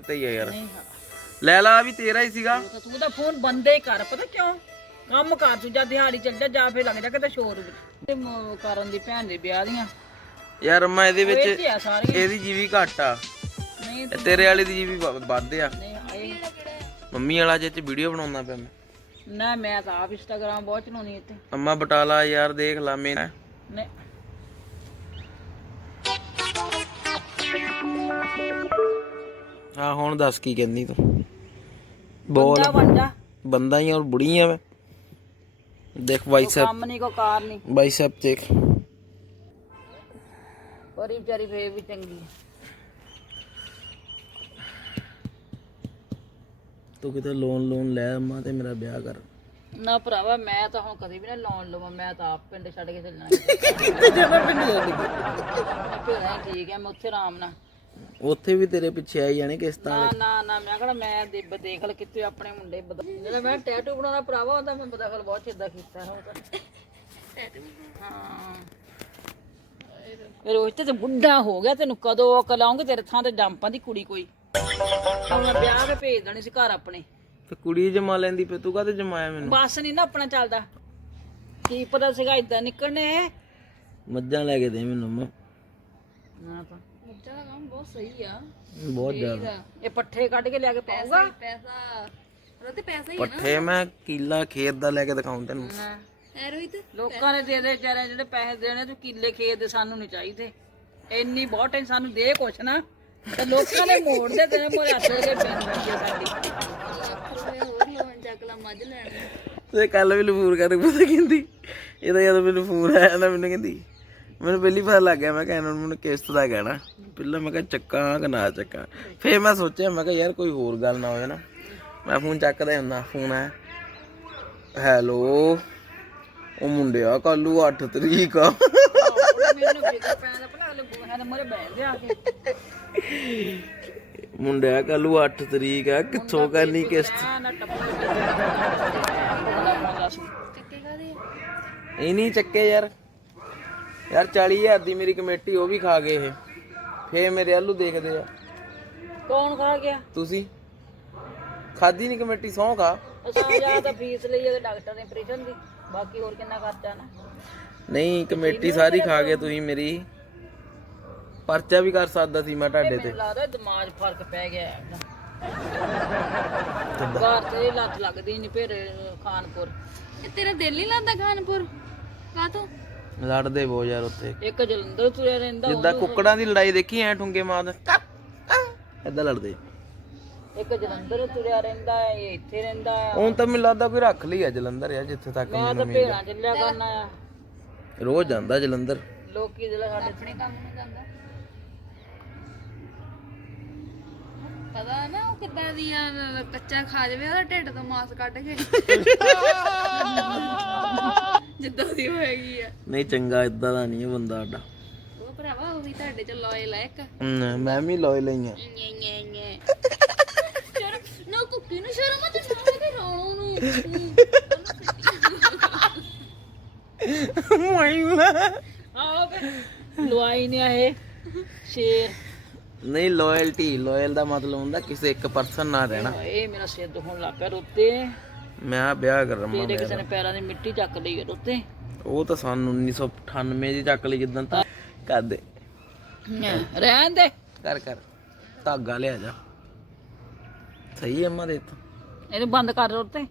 ਤੇ ਹੀ ਆ ਯਾਰ। ਨਹੀਂ ਹਾਂ। ਲੈ ਲਾ ਵੀ ਤੇਰਾ ਹੀ ਸੀਗਾ। ਉਹ ਤਾਂ ਤੂੰ ਤਾਂ ਫੋਨ ਬੰਦੇ ਹੀ ਕਰ ਪਤਾ ਕਿਉਂ? ਕੰਮ ਕਰ ਤੂੰ ਜਾਂ ਦਿਹਾੜੀ ਚੱਲ ਜਾ ਜਾਂ ਫੇਰ ਲੱਗ ਜਾ ਕਿਤੇ ਸ਼ੋਰ ਤੇ ਮ- ਕਰਨ ਦੀ ਭੈਣ ਦੇ ਵਿਆਹ ਦੀਆਂ। ਯਾਰ ਮੈਂ ਇਹਦੇ ਇਹ ਵਿੱਚ ਚ ਆ ਸਾਰੀਆਂ। ਇਹਦੀ ਜੀਵੀ ਘੱਟ ਆ। ਨਹੀਂ ਤੇ ਤੇਰੇ ਵਾਲੇ ਦੀ ਜੀਵੀ ਵ- ਵੱਧ ਆ। ਨਹੀਂ ਆਏ ਮੰਮੀ ਵਾਲਾ ਜੇ ਚ ਵੀਡੀਓ ਬਣਾਉਂਦਾ ਪਿਆ ਮੈਂ। ਨਾ ਮੈਂ ਤਾਂ ਆਪ ਇੰਸਟਾਗ੍ਰਾਮ ਬਹੁਤ ਚਲਾਉਣੀ ਇੱਥੇ। ਅੰਮਾ ਬਟਾਲਾ ਯਾਰ ਦੇਖ ਲਾ ਮੈਂ। ਨਹੀਂ। ਹਾਂ ਹੁਣ ਦੱਸ ਕੀ ਕਹਿੰਦੀ ਤੂੰ? ਬੋਲ। ਬੰਦਾ ਬਣ ਜਾ। ਬੰਦਾ ਹੀ ਔਰ ਬੁੜੀ ਆ ਮੈਂ। ਦੇਖ ਬਾਈਸੈਪ ਕੰਮ ਨਹੀਂ ਕੋ ਕਾਰ ਨਹੀਂ ਬਾਈਸੈਪ ਦੇਖ। ਪਰੀ ਵਿਚਾਰੀ ਫੇਰ ਵੀ ਚੰਗੀ ਹੈ ਤੂੰ ਕਿਤੇ ਲੋਨ ਲੋਨ ਲੈ ਅੰਮਾ ਤੇ ਮੇਰਾ ਵਿਆਹ ਕਰ। ਨਾ ਭਰਾਵਾ ਮੈਂ ਤਾਂ ਹੁਣ ਕਦੇ ਵੀ ਨਾ ਲੋਨ ਲਵਾਂ ਮੈਂ ਤਾਂ ਆਪ ਪਿੰਡ ਛੱਡ ਕੇ ਚੱਲਣਾ। ਜਦੋਂ ਪਿੰਡ ਜਾਂਦੀ ਭੇੜਾ ਠੀਕ ਹੈ ਮੈਂ ਉੱਥੇ ਆਰਾਮ ਨਾਲ ਉੱਥੇ ਵੀ ਤੇਰੇ ਪਿੱਛੇ ਆਈ ਜਾਣੇ ਕਿਸ਼ਤਾਂ ਨਾ ਨਾ ਨਾ ਮੈਂ ਕਿਹੜਾ ਮੈਂ ਦੇ ਦੇਖ ਲ ਕਿਤੇ ਆਪਣੇ ਮੁੰਡੇ ਬਦ ਜਿਹੜਾ ਮੈਂ ਟੈਟੂ ਬਣਾਉਣਾ ਭਰਾਵਾ ਉਹਦਾ ਮੈਂ ਬਦਖਲ ਬਹੁਤ ਛੇਦਾ ਕੀਤਾ ਉਹ ਤਾਂ। ਹਾਂ। ਉਹ ਤੇ ਬੁੱਢਾ ਹੋ ਗਿਆ ਤੈਨੂੰ ਕਦੋਂ ਅਕਲ ਆਉਂਗੇ ਤੇਰੇ ਥਾਂ ਤੇ ਜੰਪਾਂ ਦੀ ਕੁੜੀ ਕੋਈ। ਮੈਂ ਵਿਆਹ ਕੇ ਭੇਜ ਦੇਣੀ ਸੀ ਘਰ ਆਪਣੇ। ਤੇ ਕੁੜੀ ਜਮਾ ਲੈਂਦੀ ਪਈ ਤੂੰ ਕਾਹਤੇ ਜਮਾਇਆ ਮੈਨੂੰ? ਬੱਸ ਨਹੀਂ ਨਾ ਆਪਣਾ ਚੱਲਦਾ। ਕੀ ਪਤਾ ਸੀਗਾ ਇਦਾਂ ਨਿਕਲਣੇ ਮੱਝਾਂ ਲੈ ਕੇ ਦੇ ਮੈਨੂੰ ਅੰਮਾ ਨਾ ਤਾਂ। ਦਾ ਕੰਮ ਬਹੁਤ ਸਹੀ ਆ। ਬਹੁਤ ਜ਼ਿਆਦਾ। ਇਹ ਪੱਠੇ ਕੱਢ ਕੇ ਲਿਆ ਕੇ ਪਾਊਗਾ? ਪੈਸਾ। ਰੋਤੇ ਪੈਸਾ ਹੀ ਪੱਠੇ ਮੈਂ ਕੀਲਾ ਖੇਤ ਦਾ ਲੈ ਕੇ ਦਿਖਾਉਂ ਤੈਨੂੰ। ਐ ਰੋਹਿਤ ਲੋਕਾਂ ਨੇ ਦੇ ਦੇ ਵਿਚਾਰੇ ਜਿਹੜੇ ਪੈਸੇ ਦੇਣੇ ਤੂੰ ਕਿੱਲੇ ਖੇਤ ਦੇ ਸਾਨੂੰ ਨਹੀਂ ਚਾਹੀਦੇ। ਇੰਨੀ ਬਹੁਤ ਟੈਨ ਸਾਨੂੰ ਦੇ ਕੁਛ ਨਾ। ਤੇ ਲੋਕਾਂ ਨੇ ਮੋੜ ਦੇ ਤੇਰੇ ਮੋਰੇ ਹੱਥ ਦੇ ਬੇਨਤੀ ਹੈ ਸਾਡੀ। ਲੱਖ ਰੁਪਏ ਹੋਰ ਲੋਨ ਚੱਕ ਲਾ ਮੱਝ ਲੈਣ। ਨੂੰ। ਤੇ ਕੱਲ ਮੈਨੂੰ ਫੋਨ ਕਰਕੇ ਪਤਾ ਕਹਿੰਦੀ? ਇਹਦਾ ਜਦੋਂ ਮੈਨੂੰ ਫੋਨ ਆਇਆ ਨਾ ਮੈਨੂੰ ਕਹਿੰਦੀ ਮੈਨੂੰ ਪਹਿਲੀ ਪਤਾ ਲੱਗ ਗਿਆ ਮੈਂ ਕਹਿੰਦਾ ਮੈਨੂੰ ਕਿਸ਼ਤ ਦਾ ਕਹਿਣਾ। ਪਹਿਲਾਂ ਮੈਂ ਕਿਹਾ ਚੱਕਾਂ ਕਿ ਨਾ ਚੱਕਾਂ। ਫੇਰ ਮੈਂ ਸੋਚਿਆ ਮੈਂ ਕਿਹਾ ਯਾਰ ਕੋਈ ਹੋਰ ਗੱਲ ਨਾ ਹੋਵੇ ਨਾ। ਮੈਂ ਫੋਨ ਚੱਕਦਾ ਹੁੰਦਾ ਫੋਨ ਆਇਆ ਹੈਲੋ ਉਹ ਮੁੰਡਿਆ ਕੱਲੂ 8 ਤਰੀਕ ਆ। ਮੁੰਡਿਆ ਕੱਲੂ 8 ਤਰੀਕ ਆ ਕਿੱਥੋਂ ਕਰਨੀ ਕਿਸ਼ਤ? ਨਾ ਨਾ ਇਹ ਨਹੀਂ ਚੱਕੇ ਯਾਰ। ਯਾਰ 40000 ਦੀ ਮੇਰੀ ਕਮੇਟੀ ਉਹ ਵੀ ਖਾ ਗਏ ਇਹ। ਫੇਰ ਮੇਰੇ ਵੱਲੋਂ ਦੇਖਦੇ ਆ। ਕੌਣ ਖਾ ਗਿਆ? ਤੁਸੀਂ? ਖਾਦੀ ਨਹੀਂ ਕਮੇਟੀ ਸੌਂ ਖਾ। ਅਸਾਂ ਜਾ ਤਾਂ ਫੀਸ ਲਈ ਉਹਦੇ ਡਾਕਟਰ ਨੇ ਪ੍ਰੀਸ਼ਨ ਦੀ। ਬਾਕੀ ਹੋਰ ਕਿੰਨਾ ਖਰਚਾ ਨਾ। ਨਹੀਂ ਕਮੇਟੀ ਸਾਰੀ ਖਾ ਗਏ ਤੁਸੀਂ ਮੇਰੀ। ਪਰਚਾ ਵੀ ਕਰ ਸਕਦਾ ਸੀ ਮੈਂ ਤੁਹਾਡੇ ਤੇ ਮੈਨੂੰ ਲੱਗਦਾ ਦਿਮਾਗ 'ਚ ਫ਼ਰਕ ਪੈ ਗਿਆ ਹੈ। ਘਰ ਤੇ ਲੱਤ ਲੱਗਦੀ ਨਹੀਂ ਫਿਰ ਖਾਨਪੁਰ। ਇਹ ਤੇਰਾ ਦਿਲ ਨਹੀਂ ਲੱਗਦਾ ਖਾਨਪੁਰ? ਕਾ ਤੂੰ ਲੜਦੇ ਬੋ ਯਾਰ ਉੱਥੇ। ਇੱਕ ਜਲੰਧਰ ਤੁਰਿਆ ਰਹਿੰਦਾ ਜਿੱਦਾਂ ਕੁੱਕੜਾਂ ਦੀ ਲੜਾਈ ਦੇਖੀ ਐ ਠੁੰਗੇ ਮਾਰਦੇ। ਏਦਾਂ ਲੜਦੇ। ਇੱਕ ਜਲੰਧਰ ਤੁਰਿਆ ਰਹਿੰਦਾ ਹੈ ਇਹ ਇੱਥੇ ਰਹਿੰਦਾ ਹੈ। ਹੁਣ ਤਾਂ ਮੈਨੂੰ ਲੱਗਦਾ ਕੋਈ ਰੱਖ ਲਈ ਆ ਜਲੰਧਰ ਆ ਜਿੱਥੇ ਤੱਕ ਮੈਂ ਤਾਂ ਮੈਨੂੰ ਭੇੜਾਂ ਚੱਲਿਆ ਕਰਨਾ ਆ। ਰੋਜ਼ ਜਾਂਦਾ ਜਲੰਧਰ। ਲੋਕੀ ਜਿਹੜਾ ਸਾਡੇ ਆਪਣੇ ਕੰਮ ਨੂੰ ਜਾਂਦਾ। ਪਤਾ ਨਾ ਉਹ ਕਿੱਦਾਂ ਦੀ ਆ ਕੱਚਾ ਖਾ ਜਾਵੇ ਉਹਦਾ ਢਿੱਡ ਤੋਂ ਮਾਸ ਕੱਢ ਕੇ। ਜਿੱਦਾਂ ਦੀ ਹੋਏਗੀ ਆ। ਨਹੀਂ ਚੰਗਾ ਇਦਾਂ ਦਾ ਨਹੀਂ ਬੰਦਾ ਸਾਡਾ। ਉਹ ਭਰਾਵਾ ਉਹ ਵੀ ਤੁਹਾਡੇ ਚ ਲਾਇਲ ਆ ਇੱਕ। ਹਮ, ਮੈਂ ਵੀ nye nye ਸ਼ਰਮ ਨਾ ਕੁੱਕੀ ਨੂੰ ਸ਼ਰਮ ਆ ਤੇ ਨਾ ਉਹਦੇ ਰੋਣੋਂ ਨੂੰ ਆਓ ਫਿਰ ਲਵਾਈ ਨੇ ਇਹ ਸ਼ੇਰ। ਨਹੀਂ ਲਾਇਲਟੀ ਲਾਇਲ ਦਾ ਮਤਲਬ ਹੁੰਦਾ ਕਿਸੇ ਇੱਕ ਪਰਸਨ ਨਾਲ ਰਹਿਣਾ। ਇਹ ਮੇਰਾ ਸਿਰ ਦੁਖਣ ਲੱਗ ਪਿਆ ਰੋਤੇ। ਮੈਂ ਆ ਵਿਆਹ ਕਰ ਰਮਾ ਤੇਰੇ ਕਿਸੇ ਨੇ ਪੈਰਾਂ ਦੀ ਮਿੱਟੀ ਚੱਕ ਲਈ ਹੈ ਰੋਤੇ ਉਹ ਤਾਂ ਸਾਨੂੰ 1998 ਦੀ ਚੱਕ ਲਈ ਜਿੱਦਾਂ ਤਾਂ। ਕਰਦੇ ਰਹਿਣ ਦੇ। ਕਰ ਕਰ। ਧਾਗਾ ਲਿਆ ਜਾ। ਸਹੀ ਹੈ ਅੰਮਾ ਦੇ ਤੋਂ ਇਹਨੂੰ ਬੰਦ ਕਰ ਰੋਤੇ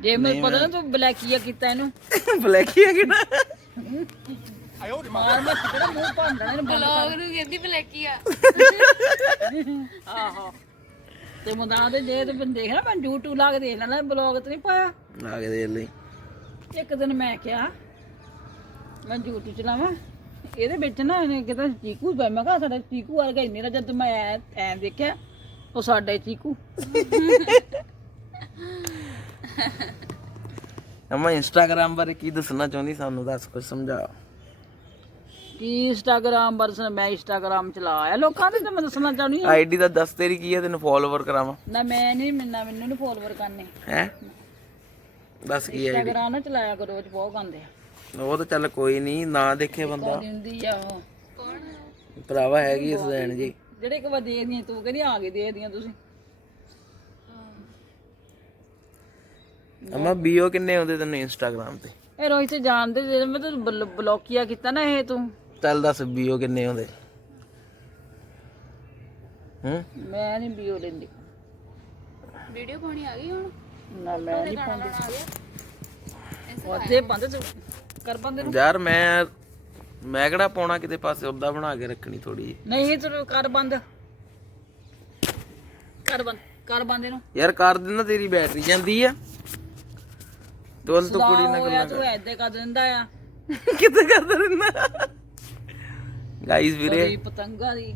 ਜੇ ਮੈਨੂੰ ਪਤਾ ਨਾ ਤੂੰ ਬਲੈਕੀਆ ਕੀਤਾ ਇਹਨੂੰ। ਬਲੈਕੀ ਹੈ ਕਿ ਨਾ ਮਾਰ ਮੈਂ ਕਿਹੜਾ ਮੂੰਹ ਭਾਂਡਣਾ ਇਹਨੂੰ ਬਲੌਗ ਨੂੰ ਕਹਿੰਦੀ ਬਲੈਕੀ ਆ ਆਹੋ। ਤੇ ਮੁੰਡਾ ਦੇ ਜੇ ਤੇ ਬੰਦੇ ਦੇਖ ਨਾ ਮੈਂ YouTube ਲਾ ਕੇ ਦੇਖ ਲੈਣਾ ਬਲੌਗ ਤੇ ਨਹੀਂ ਪਾਇਆ। ਲਾ ਕੇ ਦੇ ਲਈ। ਇੱਕ ਦਿਨ ਮੈਂ ਕਿਹਾ ਮੈਂ YouTube ਚਲਾਵਾਂ ਇਹਦੇ ਵਿੱਚ ਨਾ ਇਹਨੇ ਕਿਤੇ ਚੀਕੂ ਪਿਆ। ਮੈਂ ਕਿਹਾ ਸਾਡਾ ਚੀਕੂ ਵਰਗਾ ਹੀ ਮੇਰਾ ਜਦ ਮੈਂ ਐ ਐਂ ਦੇਖਿਆ ਉਹ ਸਾਡਾ ਹੀ ਚੀਕੂ। ਅੰਮਾ ਇੰਸਟਾਗ੍ਰਾਮ ਬਾਰੇ ਕੀ ਦੱਸਣਾ ਚਾਹੁੰਦੀ? ਸਾਨੂੰ ਦੱਸ ਕੁਝ ਸਮਝਾ। ਕੀ ਇੰਸਟਾਗ੍ਰਾਮ ਵਰਸਨ ਮੈਂ ਇੰਸਟਾਗ੍ਰਾਮ ਚਲਾਇਆ। ਲੋਕਾਂ ਦੇ ਤੇ ਮੈਂ ਦੱਸਣਾ ਚਾਹੁੰਦੀ ਹਾਂ। ਆਈਡੀ ਦਾ ਦੱਸ ਤੇਰੀ ਕੀ ਹੈ ਤੈਨੂੰ ਫੋਲੋਵਰ ਕਰਾਵਾਂ। ਨਾ ਮੈਂ ਨਹੀਂ ਮਿਲਣਾ ਮੈਨੂੰ ਨਹੀਂ ਫੋਲੋਵਰ ਕਰਨੇ। ਹੈ? ਦੱਸ ਕੀ ਹੈ ਇੰਸਟਾਗ੍ਰਾਮ ਨਾ ਚਲਾਇਆ ਕਰੋ ਰੋਜ਼ ਬਹੁਤ ਗੰਦੇ ਆ। ਉਹ ਤਾਂ ਚੱਲ ਕੋਈ ਨਹੀਂ ਨਾ ਦੇਖੇ ਬੰਦਾ। ਦਿੰਦੀ ਆ ਉਹ। ਭਰਾਵਾ ਹੈਗੀ ਇਸ ਦੇਣ ਜੀ। ਜਿਹੜੇ ਇੱਕ ਵਾਰ ਦੇ ਦੀਆਂ ਤੂੰ ਕਹਿੰਦੀ ਆ ਗਏ ਦੇ ਦੀਆਂ ਤੁਸੀਂ। ਅਮਾ ਬੀਓ ਕਿੰਨੇ ਆਉਂਦੇ ਤੈਨੂੰ ਇੰਸਟਾਗ੍ਰam ਤੇ? ਇਹ ਰੋਹਿਤ ਜਾਣਦੇ ਜਿਹੜੇ ਮੈਂ ਤੈਨੂੰ ਬਲ- ਬਲੌਕੀਆ ਕੀਤਾ ਨਾ ਇਹ ਤੂੰ। ਚੱਲ ਦੱਸ ਬੀਓ ਕਿੰਨੇ ਆਉਂਦੇ? ਹੂੰ? ਮੈਂ ਨਹੀਂ ਵੀਡੀਓ ਲੈਂਦੀ। ਵੀਡੀਓ ਪਾਉਣੀ ਆ ਗਈ ਹੁਣ? ਨਾ ਮੈਂ ਨਹੀਂ ਪਾਉਂਦੀ। ਉਹਦੇ ਬੰਦ ਕਰ ਬੰਦੇ ਨੂੰ ਯਾਰ ਮੈਂ ਮੈਂ ਕਿਹੜਾ ਪਾਉਣਾ ਕਿਤੇ ਪਾਸੇ ਉਹਦਾ ਬਣਾ ਕੇ ਰੱਖਣੀ ਥੋੜੀ ਨਹੀਂ ਤੂੰ ਕਰ ਬੰਦ। ਕਰ ਬੰਦ ਕਰ ਬੰਦ ਇਹਨੂੰ। ਯਾਰ ਕਰ ਦਿੰਦਾ ਤੇਰੀ ਬੈਟਰੀ ਜਾਂਦੀ ਆ। ਤੂੰ ਤੂੰ ਕੁੜੀ ਨਾਲ ਹੋਇਆ ਤੂੰ ਐਦੇ ਕਰ ਦਿੰਦਾ ਆ। ਕਿੱਥੇ ਕਰਦਾ ਰਹਿੰਦਾ ਗਾਈਸ ਵੀਰੇ। ਕਦੀ ਪਤੰਗਾ ਦੀ।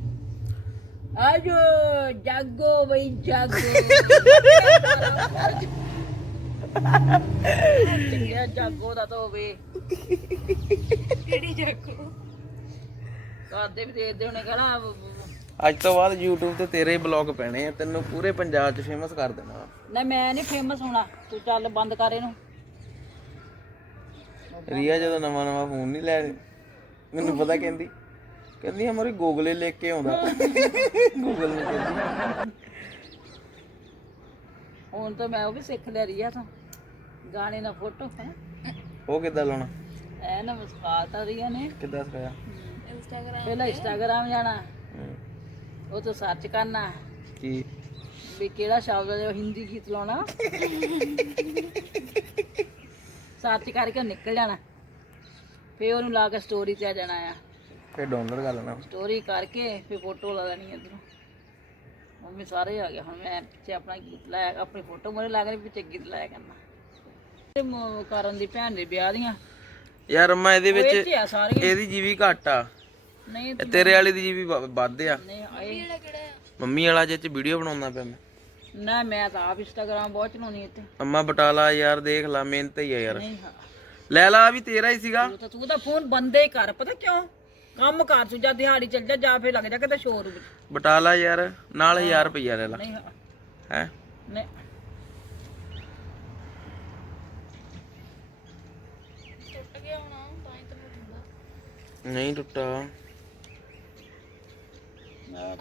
ਆਜੋ ਜਾਗੋ ਬਈ ਜਾਗੋ। ਚੰਗਿਆ ਜਾਗੋ ਦਾ ਤਾਂ ਹੋਵੇ। ਕਿਹੜੀ ਜਾਗੋ? ਕਰਦੇ ਵੀ ਦੇਖਦੇ ਹੋਣੇ ਕਹਣਾ ਅੱਜ ਤੋਂ ਬਾਅਦ YouTube ਤੇ ਤੇਰੇ ਬਲੌਗ ਪੈਣੇ ਆ ਤੈਨੂੰ ਪੂਰੇ ਪੰਜਾਬ 'ਚ ਫੇਮਸ ਕਰ ਦੇਣਾ। ਨਾ ਮੈਂ ਨਹੀਂ ਫੇਮਸ ਹੋਣਾ। ਤੂੰ ਚੱਲ ਬੰਦ ਕਰ ਇਹਨੂੰ। ਰੀਆ ਜਦੋਂ ਨਵਾਂ ਨਵਾਂ ਫੋਨ ਨਹੀਂ ਲੈ ਮੈਨੂੰ ਪਤਾ ਕਹਿੰਦੀ। ਕਹਿੰਦੀ ਹਮਾਰੀ ਗੂਗਲੇ ਲੈ ਕੇ ਆਉਂਦਾ। ਗੂਗਲ ਨੇ ਕਹਿੰਦੀ। ਹੁਣ ਤਾਂ ਮੈਂ ਉਹ ਵੀ ਸਿੱਖ ਲਿਆ ਰੀਆ ਤੋਂ। ਗਾਣੇ ਨਾਲ ਫੋਟੋ ਹੈ। ਉਹ ਕਿੱਦਾਂ ਲਾਉਣਾ? ਐ ਨਾ ਮਸਕਾਤਾ ਰੀਆ ਨੇ। ਕਿੱਦਾਂ ਸਿਖਾਇਆ? ਇੰਸਟਾਗ੍ਰਾਮ ਪਹਿਲਾਂ ਇੰਸਟਾਗ੍ਰਾਮ ਜਾਣਾ। ਉਹ ਤੋਂ ਸਰਚ ਕਰਨਾ। ਕੀ? ਵੀ ਕਿਹੜਾ ਸ਼ਬਦ ਹੈ ਹਿੰਦੀ ਗੀਤ ਲਾਉਣਾ। ਸਰਚ ਕਰਕੇ ਨਿਕਲ ਜਾਣਾ। ਫੇਰ ਉਹਨੂੰ ਲਾ ਕੇ ਸਟੋਰੀ ਤੇ ਆ ਜਾਣਾ ਆ। ਫੇਰ ਡਾਊਨਲੋਡ ਕਰ ਲੈਣਾ। ਸਟੋਰੀ ਕਰਕੇ ਫੇਰ ਫੋਟੋ ਲਾ ਲੈਣੀ ਇਧਰੋਂ। ਮੰਮੀ ਸਾਰੇ ਆ ਗਏ ਹੁਣ ਮੈਂ ਪਿੱਛੇ ਆਪਣਾ ਗੀਤ ਲਾਇਆ ਆਪਣੀ ਫੋਟੋ ਮੋਰੇ ਲਾ ਕੇ ਪਿੱਛੇ ਗੀਤ ਲਾਇਆ ਕਰਨਾ। ਤੇ ਮ- ਕਰਨ ਦੀ ਭੈਣ ਦੇ ਵਿਆਹ ਦੀਆਂ। ਯਾਰ ਮੈਂ ਇਹਦੇ ਵਿੱਚ ਇਹਦੀ ਜੀਵੀ ਘੱਟ ਆ। ਨਹੀਂ ਤੇਰੇ ਵਾਲੀ ਦੀ ਜੀਵੀ ਵੱਧ ਆ। ਨਹੀਂ ਆਏ। ਕਿਹੜਾ ਆ? ਮੰਮੀ ਵਾਲਾ ਵੀਡੀਓ ਬਣਾਉਂਦਾ ਪਿਆ ਮੈਂ। ਨਾ ਮੈਂ ਤਾਂ ਆਪ ਇੰਸਟਾਗ੍ਰਾਮ ਬਹੁਤ ਚਲਾਉਣੀ ਇੱਥੇ। ਅੰਮਾ ਬਟਾਲਾ ਯਾਰ ਦੇਖ ਲਾ ਮਿਹਨਤ ਹੀ ਆ ਯਾਰ। ਨਹੀਂ ਹਾਂ। ਲੈ ਲਾ ਵੀ ਤੇਰਾ ਹੀ ਸੀਗਾ। ਤੂੰ ਤਾਂ ਤੂੰ ਤਾਂ ਫੋਨ ਬੰਦੇ ਹੀ ਕਰ ਪਤਾ ਕਿਉਂ? ਕੰਮ ਕਰ ਤੂੰ ਜਾਂ ਦਿਹਾੜੀ ਚੱਲ ਜਾ ਜਾਂ ਫੇਰ ਲੱਗ ਜਾ ਕਿਤੇ ਸ਼ੋਰੂਮ ਵਿੱਚ। ਬਟਾਲਾ ਯਾਰ ਨਾਲ 1000 ਰੁਪਈਆ ਲੈ ਲਾ। ਨਹੀਂ ਹਾਂ। ਹੈ? ਨਹੀਂ। ਟੁੱਟ ਗਿਆ ਹੋਣਾ ਤਾਂ ਹੀ ਤਾਂ ਹੁੰਦਾ ਨਹੀਂ ਟੁੱਟਾ।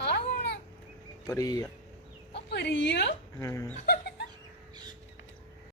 ਆ? ਹੋਣਾ ਪਰੀ ਆ। ਉਹ ਪਰੀ ਆ? ਹੂੰ।